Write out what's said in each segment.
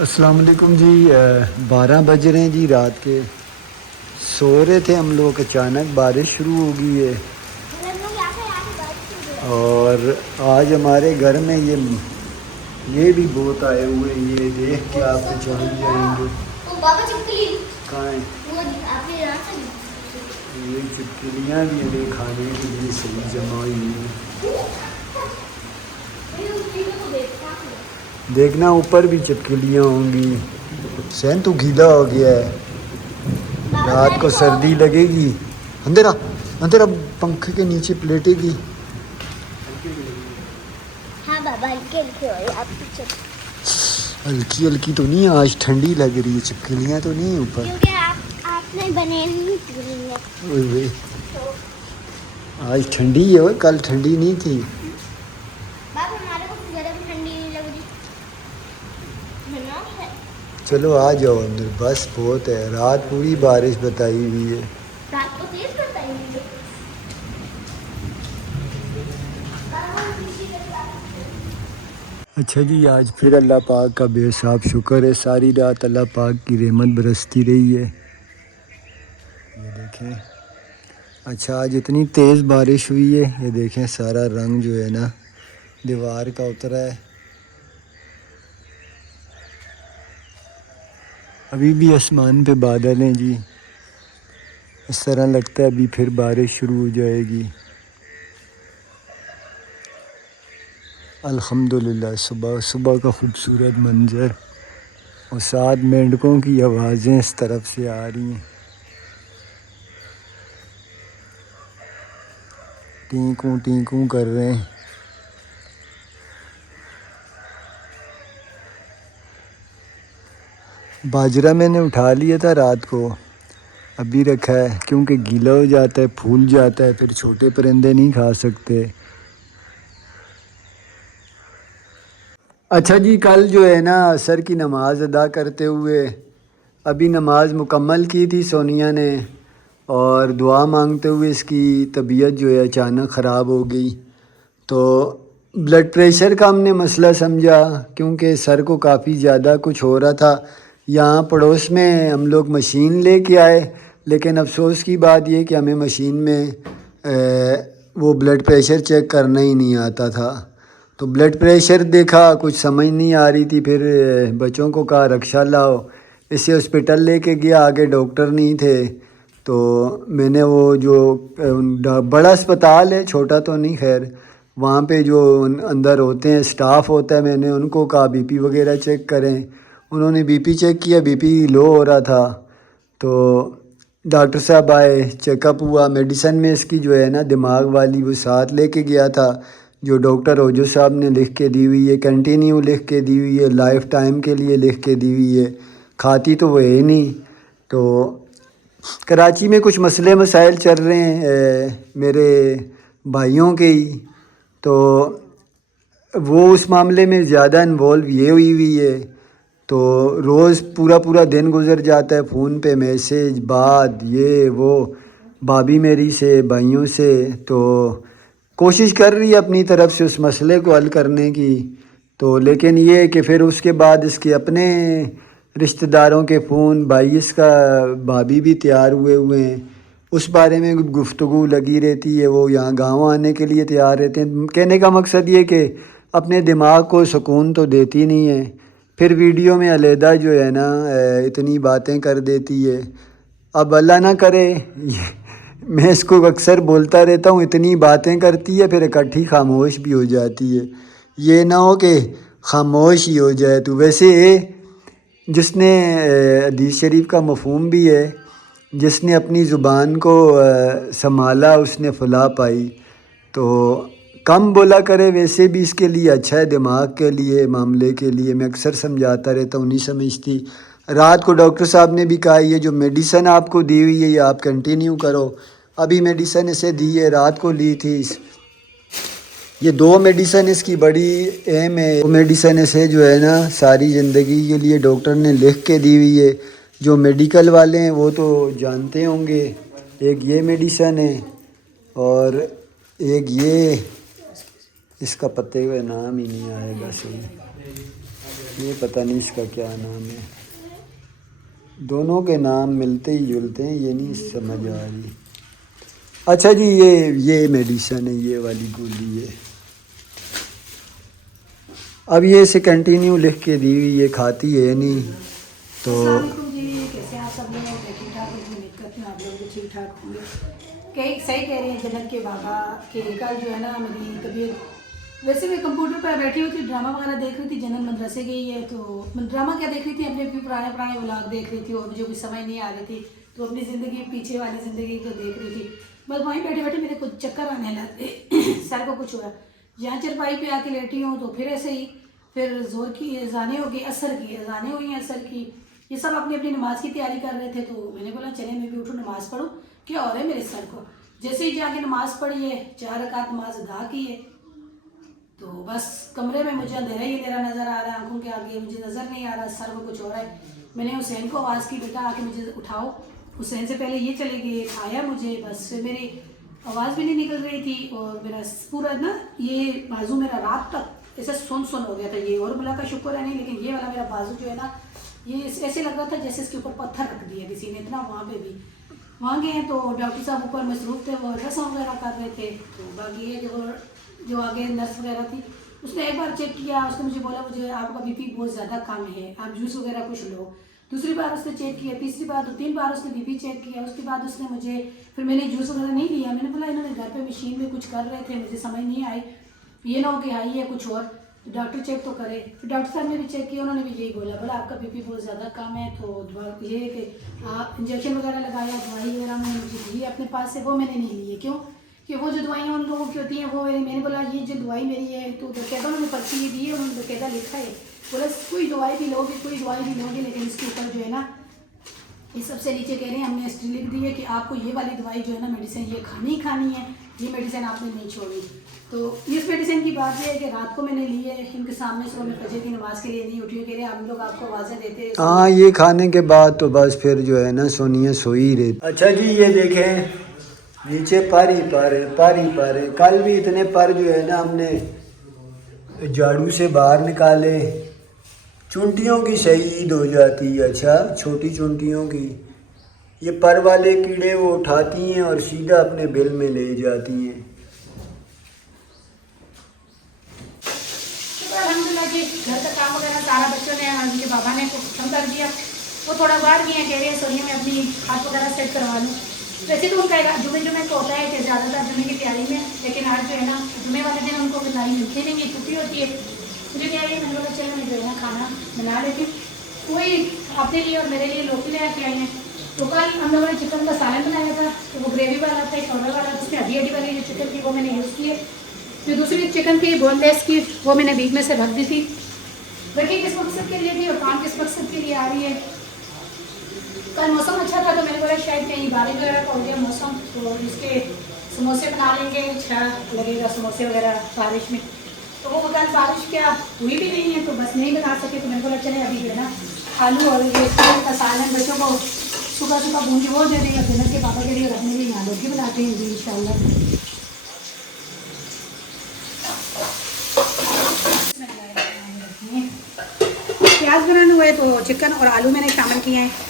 अस्सलाम वालेकुम जी। 12 बज रहे हैं जी रात के। सो रहे थे हम लोग, अचानक बारिश शुरू हो गई है। और आज हमारे घर में ये भी बहुत आए हुए हैं। ये देख के आप पहचान जाएंगे। कहाँ हैं? ये चिपकलियाँ भी हमें खाने के लिए सही जमा हुई हैं। देखना ऊपर भी चिपकलियाँ होंगी। सहन तो गीला हो गया है, रात को सर्दी लगेगी। अंधेरा अंधेरा पंखे के नीचे पलेटेगी। हाँ बाबा, हल्की हल्की तो नहीं, आज ठंडी लग रही है। चिपकलियाँ तो नहीं है ऊपर, क्योंकि आपने बने नहीं। आज ठंडी है, वो कल ठंडी नहीं थी। बाबा हमारे को ज़रा भी ठंडी नहीं लग रही। चलो आ जाओ अंदर, बस बहुत है। रात पूरी बारिश बताई हुई है। रात को तेज करता है मुझे। अच्छा जी, आज फिर अल्लाह पाक का बेसाब शुक्र है। सारी रात अल्लाह पाक की रहमत बरसती रही है। ये देखें, अच्छा आज इतनी तेज़ बारिश हुई है। ये देखें सारा रंग जो है ना दीवार का उतरा है। अभी भी आसमान पे बादल हैं जी। इस तरह लगता है अभी फिर बारिश शुरू हो जाएगी। अल्हम्दुलिल्लाह, सुबह सुबह का खूबसूरत मंज़र और साथ मेंढकों की आवाज़ें इस तरफ से आ रही हैं। टीकू कर रहे हैं। बाजरा मैंने उठा लिया था रात को, अभी रखा है क्योंकि गीला हो जाता है, फूल जाता है, फिर छोटे परिंदे नहीं खा सकते। अच्छा जी, कल जो है ना असर की नमाज़ अदा करते हुए अभी नमाज मुकम्मल की थी सोनिया ने, और दुआ मांगते हुए इसकी तबीयत जो है अचानक ख़राब हो गई। तो ब्लड प्रेशर का हमने मसला समझा, क्योंकि सर को काफ़ी ज़्यादा कुछ हो रहा था। यहाँ पड़ोस में हम लोग मशीन लेके आए, लेकिन अफसोस की बात यह कि हमें मशीन में वो ब्लड प्रेशर चेक करना ही नहीं आता था। तो ब्लड प्रेशर देखा, कुछ समझ नहीं आ रही थी। फिर बच्चों को कहा रक्षा लाओ, इसे हॉस्पिटल लेके गया। आगे डॉक्टर नहीं थे, तो मैंने वो जो बड़ा अस्पताल है, छोटा तो नहीं खैर, वहाँ पे जो अंदर होते हैं स्टाफ होता है, मैंने उनको कहा बीपी वगैरह चेक करें। उन्होंने बीपी चेक किया, बीपी लो हो रहा था। तो डॉक्टर साहब आए, चेकअप हुआ। मेडिसिन में इसकी जो है ना दिमाग वाली वो साथ लेके गया था, जो डॉक्टर ओजो साहब ने लिख के दी हुई है, कंटिन्यू लिख के दी हुई है, लाइफ टाइम के लिए लिख के दी हुई है। खाती तो वो है नहीं। तो कराची में कुछ मसले मसाइल चल रहे हैं मेरे भाइयों के ही, तो वो उस मामले में ज़्यादा इन्वॉल्व ये हुई है। तो रोज़ पूरा पूरा दिन गुज़र जाता है फ़ोन पे मैसेज, बात, ये वो, भाभी मेरी से, भाइयों से। तो कोशिश कर रही है अपनी तरफ से उस मसले को हल करने की। तो लेकिन ये है कि फिर उसके बाद इसके अपने रिश्तेदारों के फ़ोन, भाई इसका, भाभी भी तैयार हुए हैं, उस बारे में गुफ्तगू लगी रहती है। वो यहाँ गांव आने के लिए तैयार रहते हैं। कहने का मकसद ये कि अपने दिमाग को सुकून तो देती नहीं है, फिर वीडियो में अलहदा जो है ना इतनी बातें कर देती है। अब अल्लाह ना करे, मैं इसको अक्सर बोलता रहता हूँ, इतनी बातें करती है फिर इकट्ठी खामोश भी हो जाती है। ये ना हो कि खामोश ही हो जाए। तो वैसे जिसने हदीस शरीफ का मफ़हूम भी है, जिसने अपनी ज़ुबान को संभाला उसने फलाह पाई। तो कम बोला करे, वैसे भी इसके लिए अच्छा है, दिमाग के लिए, मामले के लिए। मैं अक्सर समझाता रहता हूँ, नहीं समझती। रात को डॉक्टर साहब ने भी कहा ये जो मेडिसन आपको दी हुई है ये आप कंटिन्यू करो। अभी मेडिसन इसे दी है, रात को ली थी। ये 2 मेडिसन इसकी बड़ी अहम है। वो मेडिसन इसे जो है ना सारी ज़िंदगी के लिए डॉक्टर ने लिख के दी हुई है। जो मेडिकल वाले हैं वो तो जानते होंगे। एक ये मेडिसन है और एक ये, इसका पत्ते का नाम ही नहीं आएगा सही। ये पता नहीं इसका क्या नाम है, दोनों के नाम मिलते ही जुलते हैं, ये नहीं समझ आ रही। अच्छा जी, ये मेडिसिन है, ये वाली गोली है। अब ये इसे कंटिन्यू लिख के दी हुई, ये खाती है नहीं तो। अस्सलाम वालेकुम जी, कैसे हैं आप सब लोग? मैं ठीक ठाक हूँ, उम्मीद करती हूँ आप लोग भी ठीक ठाक होंगे। कई सही कह रहे हैं जन्नत के बाबा के कल जो है ना मेरी तबीयत, वैसे मैं कंप्यूटर पर बैठी हुई थी, ड्रामा वगैरह देख रही थी। जन्नत मदरसे गई है तो मैं ड्रामा क्या देख रही थी, अपने भी पुराने पुराने व्लॉग देख रही थी और मुझे कुछ समझ नहीं आ रही थी, तो अपनी ज़िंदगी पीछे वाली ज़िंदगी को देख रही थी। बस वहीं बैठे बैठे मेरे कुछ चक्कर आने लगे सर को कुछ हुआ, यहाँ चरपाई पे आके लेटी हूँ तो फिर ऐसे ही, फिर जोर की अजानें होगी, असर की अजानें हुई, असर की। ये सब अपनी अपनी नमाज की तैयारी कर रहे थे तो मैंने बोला चले मैं भी उठूँ नमाज़ पढ़ूँ, क्या हो रहा है मेरे सर को। जैसे ही जाके नमाज़ पढ़ी है, 4 रकात नमाज अदा की है, तो बस कमरे में मुझे अंधेरा ही अंधेरा नज़र आ रहा है, आंखों के आगे मुझे नज़र नहीं आ रहा, सर में कुछ हो रहा है। मैंने हुसैन को आवाज़ की, बेटा आके मुझे उठाओ। हुसैन से पहले ये चले गए, खाया मुझे, बस फिर मेरी आवाज़ भी नहीं निकल रही थी और मेरा पूरा ना ये बाजू मेरा रात तक ऐसे सुन हो गया था। ये और मुला का शुक्र है नहीं, लेकिन ये वाला मेरा बाजू जो है ना, ये ऐसे लग रहा था जैसे इसके ऊपर पत्थर रख दिया किसी ने, इतना वहाँ पे भी। वहाँ गए तो डॉक्टर साहब ऊपर मसरूफ़ थे, वो रस्म वगैरह कर रहे थे। तो बाकी ये जो आगे नर्स वगैरह थी, उसने एक बार चेक किया, उसने मुझे बोला मुझे आपका बीपी बहुत ज़्यादा कम है, आप जूस वगैरह कुछ लो। दूसरी बार उसने चेक किया, तीसरी बार, 2-3 बार उसने बीपी चेक किया। उसके बाद उसने मुझे, फिर मैंने जूस वगैरह नहीं लिया। मैंने बोला इन्होंने घर पे मशीन में कुछ कर रहे थे, मुझे समझ नहीं आई, ये ना हो कि हाई है कुछ और, तो डॉक्टर चेक तो करे। फिर डॉक्टर साहब ने भी चेक किया, उन्होंने भी यही बोला आपका बीपी बहुत ज़्यादा कम है, तो दवा ये है कि आप इंजेक्शन वगैरह लगाया, दवाई वगैरह मैंने मुझे दी अपने पास से, वो मैंने नहीं ली है। क्यों कि वो जो दवाइयाँ उन लोगों की होती हैं वो मैंने बोला ये जो दवाई मेरी है, तो कहता उन्होंने पर्ची ये दी है, उन्होंने कहता लिखा है, बोला कोई दवाई भी लोगे, कोई दवाई भी लोगे, लेकिन इसके ऊपर जो है ना, ये सबसे नीचे कह रहे हैं हमने हिस्ट्री लिख दी है कि आपको ये वाली दवाई जो है ना मेडिसिन ये खानी ही खानी है, ये मेडिसिन आपने नहीं छोड़ी। तो इस मेडिसिन की बात ये है कि रात को मैंने ली है इनके सामने, सुबह मैं फजर की नमाज के लिए नहीं उठी, कह रहे हम लोग आपको आवाज़ें देते हैं। हाँ, ये खाने के बाद तो बस फिर जो है ना सोनिया सोई ही रही। अच्छा जी, ये देखें नीचे पर ही कल भी इतने पर जो है ना हमने झाड़ू से बाहर निकाले। चुंटियों की शहीद हो जाती है, अच्छा छोटी चुंटियों की। ये पर वाले कीड़े वो उठाती हैं और सीधा अपने बिल में ले जाती हैं। अल्हम्दुलिल्लाह जी, घर का काम वगैरह सारा बच्चों ने, उनके बाबा ने खत्म कर दिया। वो थोड़ा बाहर भी है, कह रहे हैं सोनिया मैं अपनी हाथ वगैरह सेट करवा लूँ। वैसे तो उनका जुमे को होता है कि ज़्यादातर जुमे की तैयारी में, लेकिन आज जो है ना जुमे वाले दिन उनको मिलाई मिलती नहीं है, छुट्टी होती है। मुझे क्या है, मैंने बोला चलो मैं जो है ना खाना बना लेती हूँ। वही अपने लिए और मेरे लिए लौकी ले आके आई हैं। तो कल हम लोगों ने चिकन का सालन बनाया था, तो वो ग्रेवी वाला था, शोरबा वाला, उसमें हड्डी वाली जो चिकन थी वो मैंने यूज़ की है। जो दूसरी चिकन थी बोनलेस की, वो मैंने बीच में से रख दी थी। देखिए किस मकसद के लिए थी और काम किस मकसद के लिए आ रही है। कल मौसम अच्छा था तो मैंने बोला शायद कहीं बारिश वगैरह का हो गया मौसम, तो इसके समोसे बना लेंगे, अच्छा लगेगा समोसे वगैरह बारिश में। तो वो कल बारिश क्या हुई भी नहीं है, तो बस नहीं बना सके, तो मैंने बोला चले अभी जो है ना आलू और ये चिकन का सालन बच्चों को सुबह सुबह भूंजी वो दे देंगे, जन्नत के बाबा के लिए रखने के लिए यहाँ लौकी बनाते हैं जी इंशाल्लाह। प्याज बनाना हुआ है तो चिकन और आलू मैंने शामिल किए हैं।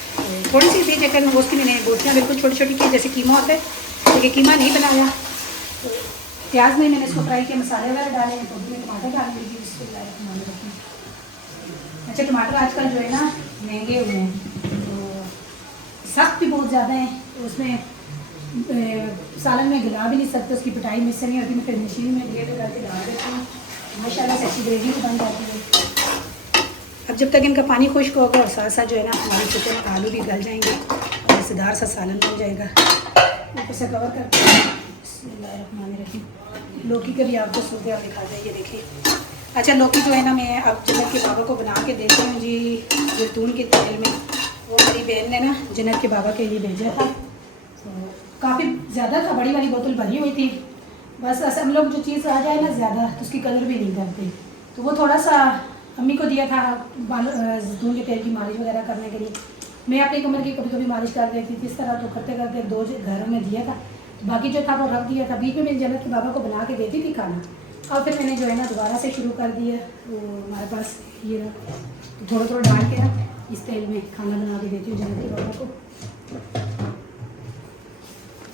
थोड़ी सी थी चिकन, उसकी मैंने बोटियाँ बिल्कुल छोटी छोटी की जैसे कीमा होता है, लेकिन कीमा नहीं बनाया। तो प्याज में मैंने इसको फ्राई किया, मसाले वगैरह डाले हैं, तो उसमें टमाटर डाल दीजिए। अच्छा टमाटर आजकल जो है ना महंगे हुए हैं, तो सख्त भी बहुत ज़्यादा हैं, तो उसमें सालन में गिला भी नहीं सकते, उसकी पिटाई मिस नहीं होती। मैं फिर मशीन में ग्रेवी करके डाल देती हूँ, माशाल्लाह से अच्छी ग्रेवी भी बन जाती है। अब जब तक इनका पानी खुश्क होगा और साथ साथ जो है ना हमारे चिकन और आलू भी गल जाएंगे और मज़ेदार सा सालन बन जाएगा। ऊपर से कवर करके बिस्मिल्लाहिर्रहमानिर्रहीम लौकी के भी आपको सूखे और दिखा जाइए, देखिए। अच्छा लौकी जो है ना मैं अब जन्नत के बाबा को बना के देती हूँ जी जैतून के तेल में। वो मेरी बहन ने ना जन्नत के बाबा के लिए भेजा था, तो काफ़ी ज़्यादा था, बड़ी वाली बोतल भरी हुई थी। बस ऐसा हम लोग जो चीज़ आ जाए ना ज़्यादा तो उसकी कदर भी नहीं करते, तो वो थोड़ा सा अम्मी को दिया था जैतून के तेल की मालिश वगैरह करने के लिए। मैं अपनी कमर की कभी कभी मालिश कर देती थी, इस तरह तो करते करते 2 घरों में दिया था, तो बाकी जो था वो रख दिया था। बीच में मैं जन्नत के बाबा को बना के देती थी खाना, और फिर मैंने जो है ना दोबारा से शुरू कर दिया। वो हमारे पास ये रहा, तो थोड़ा थोड़ा डाल के ना इस तेल में खाना बना के देती हूँ जन्नत के बाबा को।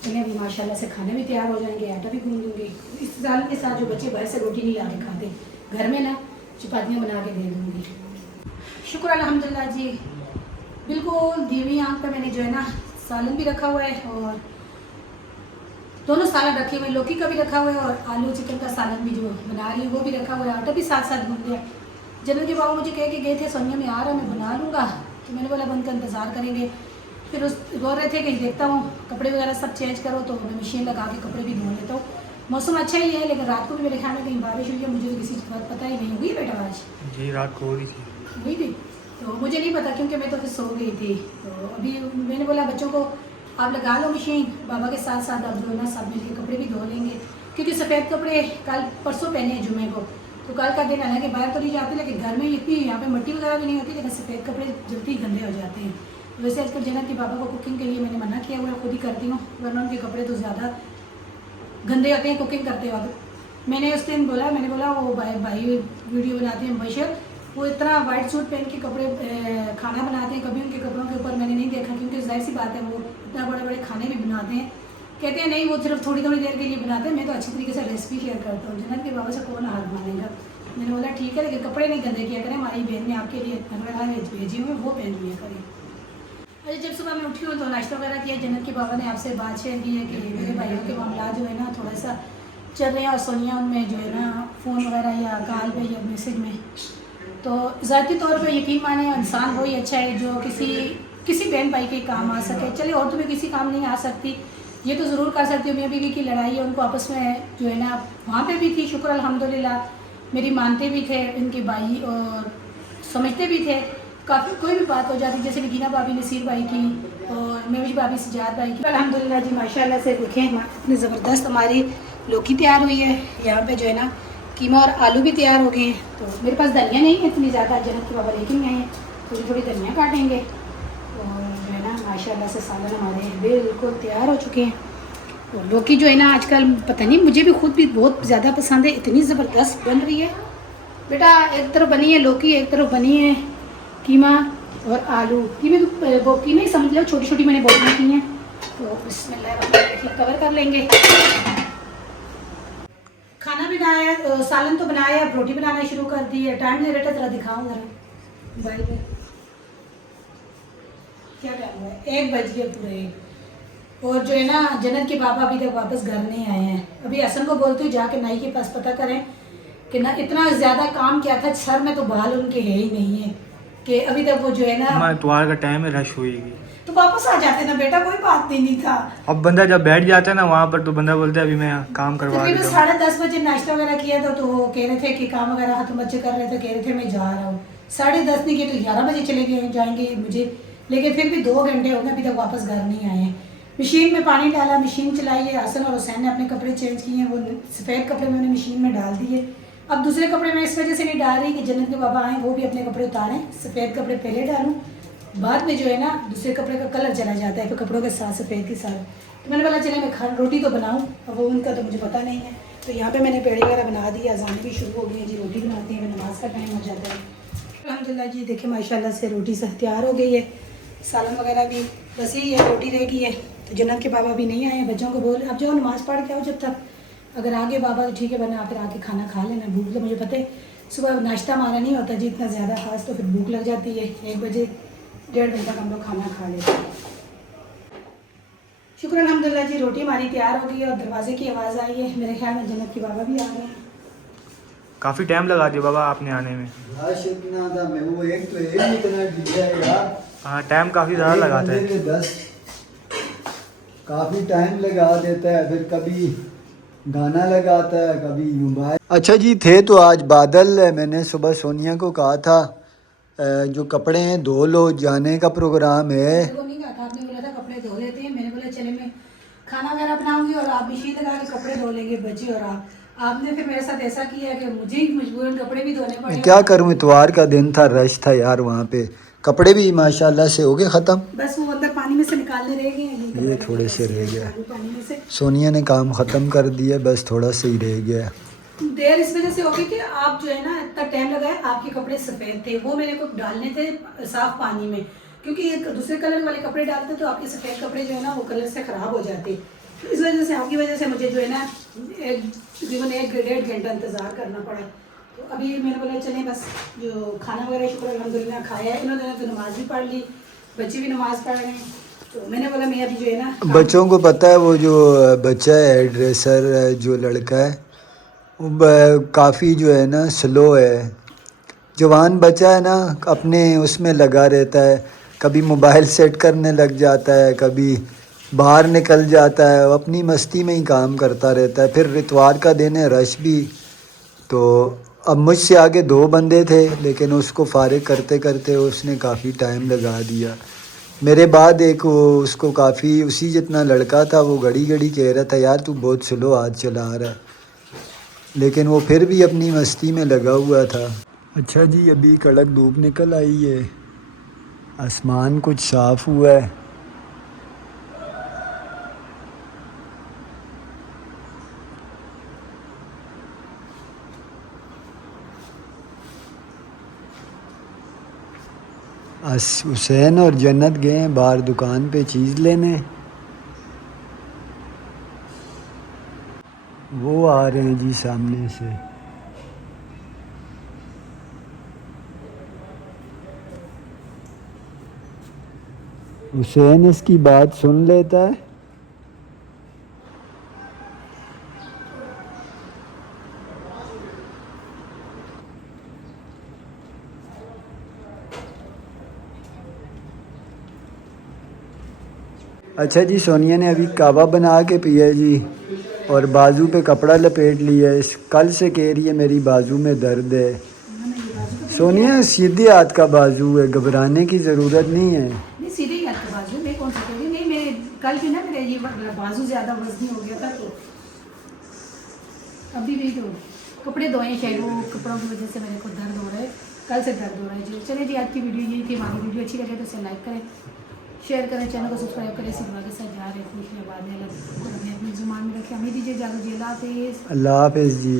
चलिए अभी माशाल्लाह से खाने भी तैयार हो जाएंगे, आटा भी गूंद दूँगी। इस साल के साथ जो बच्चे बाहर से रोटी नहीं ला के खाते, घर में ना चपातियाँ बना के दे दूँगी। शुक्र अल्हम्दुलिल्लाह जी, बिल्कुल धीमी आंख पे मैंने जो है ना सालन भी रखा हुआ है और दोनों सालन रखे हुए, लौकी का भी रखा हुआ है और आलू चिकन का सालन भी जो बना रही हूँ वो भी रखा हुआ है। आटा भी साथ साथ गूंद लिया। जन्नत के बाबा मुझे कह के गए थे सोनिया में आ रहा मैं बना लूँगा, तो मैंने बोला बंद का इंतज़ार करेंगे। फिर उस बोल रहे थे कि देखता हूँ कपड़े वगैरह सब चेंज करो, तो मैं मशीन लगा के कपड़े भी धो लेता हूँ। मौसम अच्छा ही है, लेकिन रात को भी मेरे ख्याल में कहीं बारिश हुई है, मुझे तो किसी चीज़ का पता ही नहीं हुई बेटा आज। जी रात को हो रही थी। हुई थी तो मुझे नहीं पता क्योंकि मैं तो फिर सो गई थी। तो अभी मैंने बोला बच्चों को आप लगा लो मशीन, बाबा के साथ साथ आप जो है ना सब मिल के कपड़े भी धो लेंगे, क्योंकि सफ़ेद कपड़े कल परसों पहने हैं जुम्मे को, तो कल का दिन हालांकि बाहर तो नहीं जाते, लेकिन घर में इतनी यहाँ पे मिट्टी वगैरह भी नहीं होती, लेकिन सफ़ेद कपड़े जल्दी गंदे हो जाते हैं। वैसे आजकल जन्नत के बाबा को कुकिंग के लिए मैंने मना किया हुआ है, खुद ही करती हूँ, वरना उनके कपड़े तो ज़्यादा गंदे होते हैं कुकिंग करते वक्त। मैंने उस दिन बोला, मैंने बोला वो भाई वीडियो बनाते हैं बशर, वो इतना वाइट सूट पहन के कपड़े खाना बनाते हैं, कभी उनके कपड़ों के ऊपर मैंने नहीं देखा, क्योंकि जाहिर सी बात है वो इतना बड़े बड़े खाने भी बनाते हैं। कहते हैं नहीं वो सिर्फ थोड़ी थोड़ी देर के लिए बनाते हैं, मैं तो अच्छी तरीके से रेसिपी शेयर करता हूँ। जन्नत के बाबा से कौन हार मानेगा। मैंने बोला ठीक है, लेकिन कपड़े नहीं गंदे किया करें, हमारी बहन ने आपके लिए भेजी हुई वो पहन लिया करें। अरे जब सुबह मैं उठी हूँ तो नाश्ता वगैरह किया। जन्नत के बाबा ने आपसे बात शेयर की है कि मेरे भाइयों के मामला जो है ना थोड़ा सा चल रहे हैं, और सोनिया उनमें जो है ना फ़ोन वगैरह या कॉल पे या मैसेज में, तो ज़ाती तौर पे यकीन माने इंसान वही अच्छा है जो किसी बहन भाई के काम आ सके। चले और तुम्हें किसी काम नहीं आ सकती, ये तो ज़रूर कर सकती हूँ। मियाँ बीवी की लड़ाई है, उनको आपस में जो है ना वहाँ पे भी थी, शुक्र अल्हम्दुलिल्लाह मेरी मानते भी थे इनके भाई और समझते भी थे। काफ़ी कोई भी बात हो जाती, जैसे नगीना भाभी नसीर भाई की और मेविश भाभी सजाद भाई की। अल्हम्दुलिल्लाह जी माशाल्लाह से देखें इतनी ज़बरदस्त हमारी लौकी तैयार हुई है। यहाँ पे जो है ना कीमा और आलू भी तैयार हो गए हैं। तो मेरे पास धनिया नहीं है इतनी ज़्यादा, जन्नत के बाबा लेके नहीं आए हैं, थोड़ी थोड़ी धनिया काटेंगे और जो है ना माशाल्लाह से सालन हमारे बिल्कुल तैयार हो चुके हैं। और लौकी जो है ना आजकल पता नहीं मुझे भी खुद भी बहुत ज़्यादा पसंद है, इतनी ज़बरदस्त बन रही है। बेटा एक तरफ बनी है लौकी, एक तरफ बनी है कीमा और आलू। कीमे तो कीमे ही समझ लो, छोटी छोटी मैंने बोटियाँ की हैं। तो बिस्मिल्लाह कवर कर लेंगे। खाना भी बनाया, सालन तो बनाया, अब रोटी बनाना शुरू कर दी है। टाइम नहीं रहता, जरा दिखाओ जरा मोबाइल पे क्या टाइम हुआ है, 1 बज गए पूरे। और जो है ना जन्नत के बाबा अभी तक वापस घर नहीं आए हैं। अभी हसन को बोलती हूँ जाके नाई के पास पता करें कि ना इतना ज़्यादा काम किया था, सर में तो बाल उनके है ही नहीं है कि अभी तक वो जो है ना इतवार का टाइम है, रश होएगी तो वापस आ जाते ना बेटा, कोई बात नहीं था। अब बंदा जब बैठ जाता है ना वहाँ पर, तो बंदा बोलता है अभी मैं काम करवा तकरीबन देता हूँ। 10:30 बजे नाश्ता वगैरह किया था, तो वो कह रहे थे कि काम वगैरह खत्म बच्चे कर रहे थे, कह रहे थे मैं जा रहा हूँ। 10:30 नहीं किए तो 11 बजे चले गए जाएंगे मुझे, लेकिन फिर भी 2 घंटे हो गए अभी तक वापस घर नहीं आए हैं। मशीन में पानी डाला, मशीन चलाई है। हसन और हुसैन ने अपने कपड़े चेंज किए हैं, वो सफ़ेद कपड़े मैंने मशीन में डाल दिए। अब दूसरे कपड़े मैं इस वजह से नहीं डाल रही कि जन्नत के बाबा आए वो भी अपने कपड़े उतारें, सफ़ेद कपड़े पहले डालूँ, बाद में जो है ना दूसरे कपड़े का कलर चला जाता है फिर कपड़ों के साथ सफ़ेद के साथ। तो मैंने बोला चले मैं रोटी तो बनाऊँ, अब वो उनका तो मुझे पता नहीं है। तो यहाँ पे मैंने पेड़ी वगैरह बना दी, अज़ानें भी शुरू हो गई हैं जी, रोटी बनाती हैं, नमाज का टाइम हो जाता है। अल्हम्दुलिल्लाह जी देखिए माशाल्लाह से रोटी से तैयार हो गई है, सालन वगैरह भी बस ही है, रोटी रह गई है। तो जन्नत के बाबा भी नहीं आए हैं, बच्चों को बोल अब जाओ नमाज़ पढ़ के आओ जब तक, अगर आगे बाबा तो ठीक है, वरना फिर आके खाना खा लेना। भूख तो मुझे पता है सुबह नाश्ता हमारा नहीं होता जी इतना ज़्यादा खास, तो फिर भूख लग जाती है। 1 बजे 1:30 बजे तक हम लोग खाना खा लेते हैं। शुक्र अल्हम्दुलिल्लाह जी रोटी हमारी तैयार हो गई है और दरवाजे की आवाज़ आई है, मेरे ख्याल में जन्नत के बाबा भी आ गए हैं। काफ़ी टाइम लगा दिया बाबा आपने आने में। हाँ टाइम काफ़ी ज़्यादा लगाता है, काफ़ी टाइम लगा देता है, फिर कभी गाना लगाता है, कभी मोबाइल। अच्छा जी थे तो आज बादल है, मैंने सुबह सोनिया को कहा था जो कपड़े हैं धो लो, जाने का प्रोग्राम है। वो नहीं कहा था, आपने बोला था कपड़े धो लेते हैं, मैंने बोला चले मैं खाना वगैरह बनाऊंगी और आप मशीन लगा के कपड़े धो लेंगे बच्चे और आपने फिर मेरे साथ ऐसा किया कि मुझे ही मजबूरन कपड़े भी धोने पड़े। क्या करूँ, इतवार का दिन था, रश था यार वहाँ पे। कपड़े भी माशाल्लाह से हो गए ख़त्म, बस वो अंदर पानी में से निकालने रह गए हैं, ये थोड़े से रह गया। पानी में से सोनिया ने काम ख़त्म कर दिया, बस थोड़ा सा ही रह गया। देर इस वजह से हो गई कि आप जो है ना इतना टाइम लगाए, आपके कपड़े सफ़ेद थे, वो मेरे को डालने थे साफ पानी में, क्योंकि एक दूसरे कलर वाले कपड़े डालते तो आपके सफ़ेद कपड़े जो है ना वो कलर से ख़राब हो जाते। तो इस वजह से, आपकी वजह से मुझे जो है ना तकरीबन 1-1.5 घंटा इंतज़ार करना पड़ा। तो अभी मैंने बोला चलें बस, जो खाना वगैरह शुक्र अल्हम्दुलिल्लाह खाया है इन्होंने, तो नमाज़ भी पढ़ ली, बच्चे भी नमाज़ पढ़ रहे हैं। तो मैंने बोला मैं अभी जो है ना बच्चों को पता है वो जो बच्चा है ड्रेसर जो लड़का है वो काफ़ी जो है ना स्लो है। जवान बच्चा है ना अपने उसमें लगा रहता है, कभी मोबाइल सेट करने लग जाता है, कभी बाहर निकल जाता है, वो अपनी मस्ती में ही काम करता रहता है। फिर इतवार का दिन है, रश भी। तो अब मुझसे आगे 2 बंदे थे, लेकिन उसको फारिग करते करते उसने काफ़ी टाइम लगा दिया। मेरे बाद एक वो उसको काफ़ी उसी जितना लड़का था, वो घड़ी घड़ी कह रहा था यार तू बहुत स्लो हाथ चला रहा है, लेकिन वो फिर भी अपनी मस्ती में लगा हुआ था। अच्छा जी, अभी कड़क धूप निकल आई है, आसमान कुछ साफ़ हुआ है। हुसैन और जन्नत गए हैं बाहर दुकान पे चीज़ लेने, वो आ रहे हैं जी सामने से। हुसैन इसकी बात सुन लेता है। अच्छा जी, सोनिया ने अभी कावा बना के पिया जी, और बाजू पे कपड़ा लपेट लिया है। कल से कह रही है मेरी बाजू में दर्द है। सोनिया सीधे हाथ का बाजू है, घबराने की ज़रूरत नहीं है। नहीं, सीधे ही हाथ का बाजू, मैं कौन सा कह रही, नहीं मेरे कल भी ना मेरे ये बाजू ज़्यादा वजनी हो गया था, तो अभी भी तो कपड़े धोए शायद, वो कपड़ों की वजह से मेरे को दर्द हो रहा है, कल से दर्द हो रहा है जी। चलिए जी, आज की वीडियो यही थी। हमारी वीडियो अच्छी लगे तो इसे लाइक करें, शेयर करें, चैनल को सब्सक्राइब करें। सिर्फ के साथ जा रहे हैं, खुश बाद में अपनी जुबान में रखें। हमें दीजिए इजाज़त जी, अल्लाह हाफिज़। अल्लाह हाफ़िज़ जी।